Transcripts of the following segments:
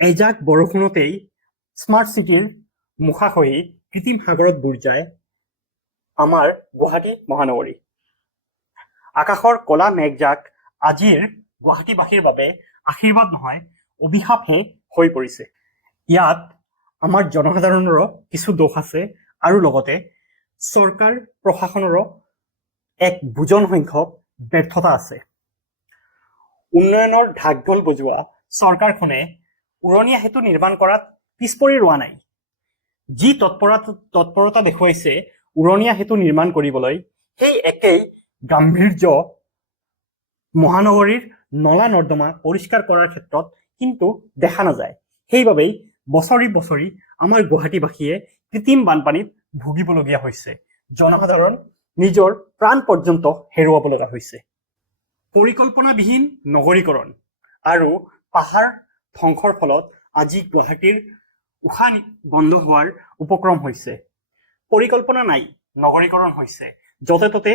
এজাক বৰষুণতেই স্মাৰ্ট চিটিৰ মুখাশৈয়ী কৃত্ৰিম সাগৰত বুৰ যায় আমাৰ গুৱাহাটী মহানগৰী। আকাশৰ কলা মেঘজাক আজিৰ গুৱাহাটীবাসীৰ বাবে আশীৰ্বাদ নহয় অভিশাপহে হৈ পৰিছে। ইয়াত আমাৰ জনসাধাৰণৰো কিছু দোষ আছে আৰু লগতে চৰকাৰ প্ৰশাসনৰো এক বুজন সংখ্যক ব্যৰ্থতা আছে। উন্নয়নৰ ঢাকঢোল বজোৱা চৰকাৰখনে উৰণীয়া সেতু নিৰ্মাণ কৰাত পিছপৰি ৰোৱা নাই। যি তৎপৰতা দেখুৱাইছে উৰণীয়া সেতু নিৰ্মাণ কৰিবলৈ, সেই একেই গাম্ভীৰ্য মহানগৰীৰ নলা নৰ্দমা পৰিষ্কাৰ কৰাৰ ক্ষেত্ৰত কিন্তু দেখা নাযায়। সেইবাবেই বছৰি বছৰি আমাৰ গুৱাহাটীবাসীয়ে কৃত্ৰিম বানপানীত ভুগিবলগীয়া হৈছে। জনসাধাৰণ নিজৰ প্ৰাণ পৰ্যন্ত হেৰুৱাব লগা হৈছে। পৰিকল্পনাবিহীন নগৰীকৰণ আৰু পাহাৰ ধ্বংসৰ ফলত আজি গুৱাহাটীৰ উশাহ বন্ধ হোৱাৰ উপক্ৰম হৈছে। পৰিকল্পনা নাই, নগৰীকৰণ হৈছে। য'তে ত'তে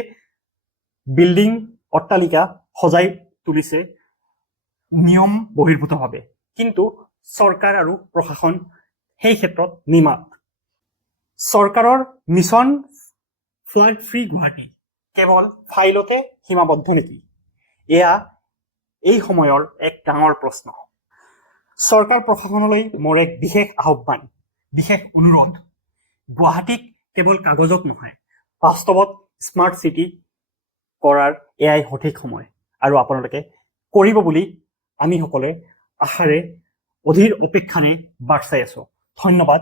বিল্ডিং অট্টালিকা সজাই তুলিছে নিয়ম বহিৰ্ভূতভাৱে, কিন্তু চৰকাৰ আৰু প্ৰশাসন সেই ক্ষেত্ৰত নিমাত। চৰকাৰৰ মিছন ফ্লাড ফ্ৰী গুৱাহাটী কেৱল ফাইলতে সীমাবদ্ধ নেকি? এয়া এই সময়ৰ এক ডাঙৰ প্ৰশ্ন। চৰকাৰ প্ৰশাসনলৈ মোৰ এক বিশেষ আহ্বান, বিশেষ অনুৰোধ। গুৱাহাটীক কেৱল কাগজত নহয়, বাস্তৱত স্মাৰ্ট চিটি কৰাৰ এয়াই সঠিক সময় আৰু আপোনালোকে কৰিব বুলি আমি সকলোৱে আশাৰে অধীৰ অপেক্ষাৰে বাট চাই আছো। ধন্যবাদ।